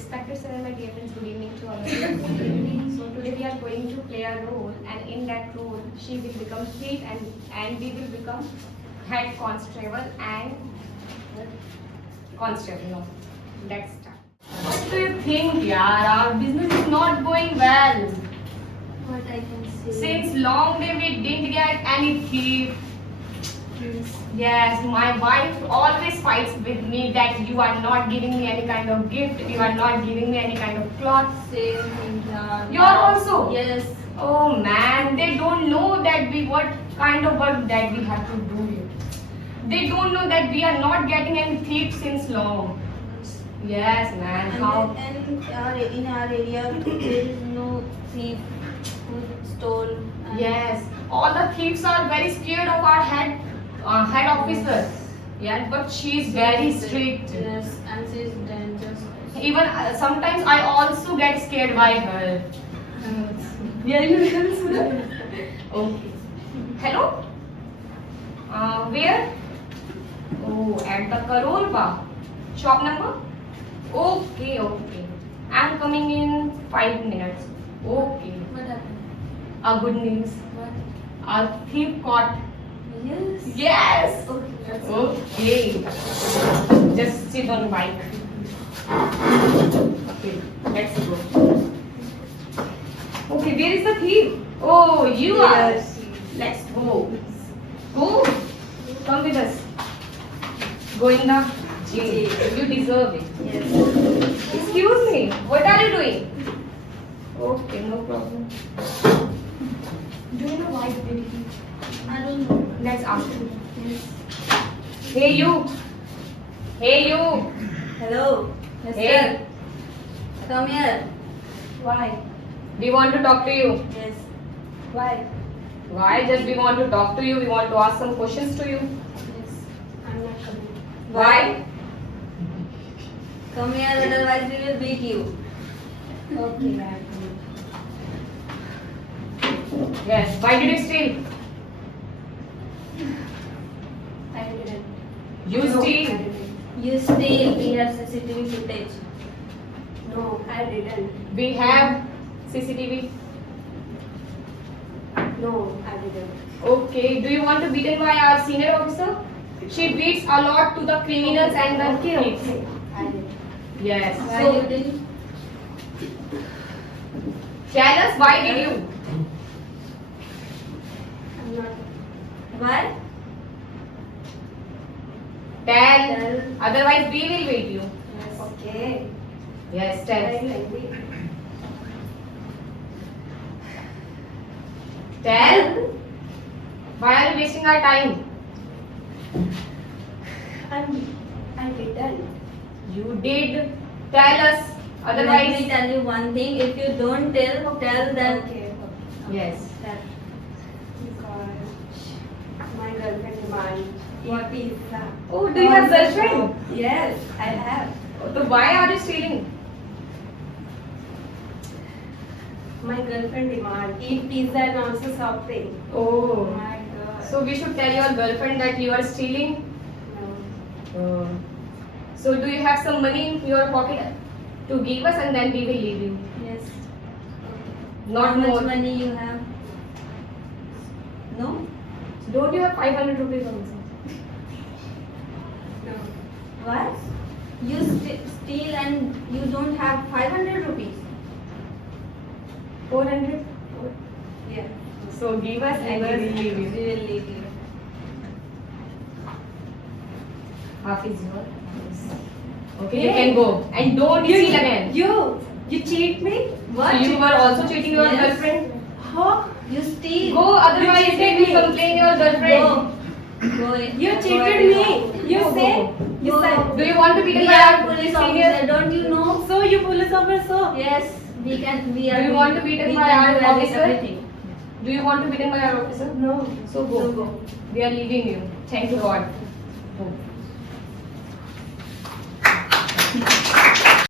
Respected sir and my dear friends, good evening to all of you. So today we are going to play a role, and in that role, she will become thief and we will become head constable and constable. No, let's start. What do you think, yaar? Our business is not going well. What I can say? Since long day we didn't get any thief. Yes, my wife always fights with me that you are not giving me any kind of gift, you are not giving me any kind of cloth. Same thing, yeah. You are also? Yes. Oh man, they don't know that what kind of work that we have to do here. They don't know that we are not getting any thief since long. Yes, man. How? And in our area, there is no thief who stole. Yes, all the thieves are very scared of our head officer. Yeah, but she is very strict. Yes, and she is dangerous. Even sometimes I also get scared by her. Yeah, you will. Okay. Hello? Where? Oh, at the Karolba. Shop number? Okay, okay. I'm coming in 5 minutes. Okay. What happened? A good news. What? A thief caught. Yes. Yes. Okay. That's Okay. Just sit on bike. Okay, let's go. Okay, where is the thief? Oh, you Yes. are. Let's go. Go. Come with us. Go in the jail. You deserve it. Yes. Excuse me. What are you doing? Okay, no problem. Do you know why you did it? I don't know. Let's ask him. Yes. Hey you. Hey you. Hello. Yes, Hey. sir. Come here. Why? We want to talk to you. Yes. Why? Why? Just we want to talk to you. We want to ask some questions to you. Yes. I'm not coming. Why? Come here, otherwise we will beat you. Okay, bye. Yes. Why did you steal? I didn't. You No, steal. I didn't. You steal. We have CCTV footage. No, I didn't. We have CCTV. No, I didn't. Okay. Do you want to be beaten by our senior officer? She beats a lot to the criminals and the thieves. Okay. I didn't. Yes. Why So you didn't? tell us why did you? I'm not. Why? Tell. Tell. Otherwise we will beat you. Yes. Okay. Yes. Why are Tell. you angry? Tell. Why are you wasting our time? I didn't. You did. Tell us. Let me Otherwise. tell you one thing. If you don't tell them. Okay. Yes. Tell. Because my girlfriend demands What? pizza. Oh, do you have girlfriend? Yes, I have. So why are you stealing? My girlfriend demands eat pizza and also soft drink. Oh. My God. So we should tell your girlfriend that you are stealing. No. So do you have some money in your pocket to give us, and then we will leave you? Yes. Not How much more. money you have? No? Don't you have 500 rupees also? No. What? You steal and you don't have 500 rupees. 400? Yeah. So give us and we will leave We you. will leave you. Half is yours. Okay, you can go. And don't steal again. You cheat me? So you were also cheating your Yes. girlfriend? Huh? You steal. Go, otherwise cheated they will me. complain your girlfriend. Go. Go. You Go cheated everyone. me. You Go, say? go, You Go. said. Do you want to be We the are police senior? officer. Don't you know? So you police officer? Yes. We can. We are. Do you want to be we beaten by can our do officer? everything. Do you want to be beaten by our officer? No. So go. So go. We are leaving you. Thank you God. Go.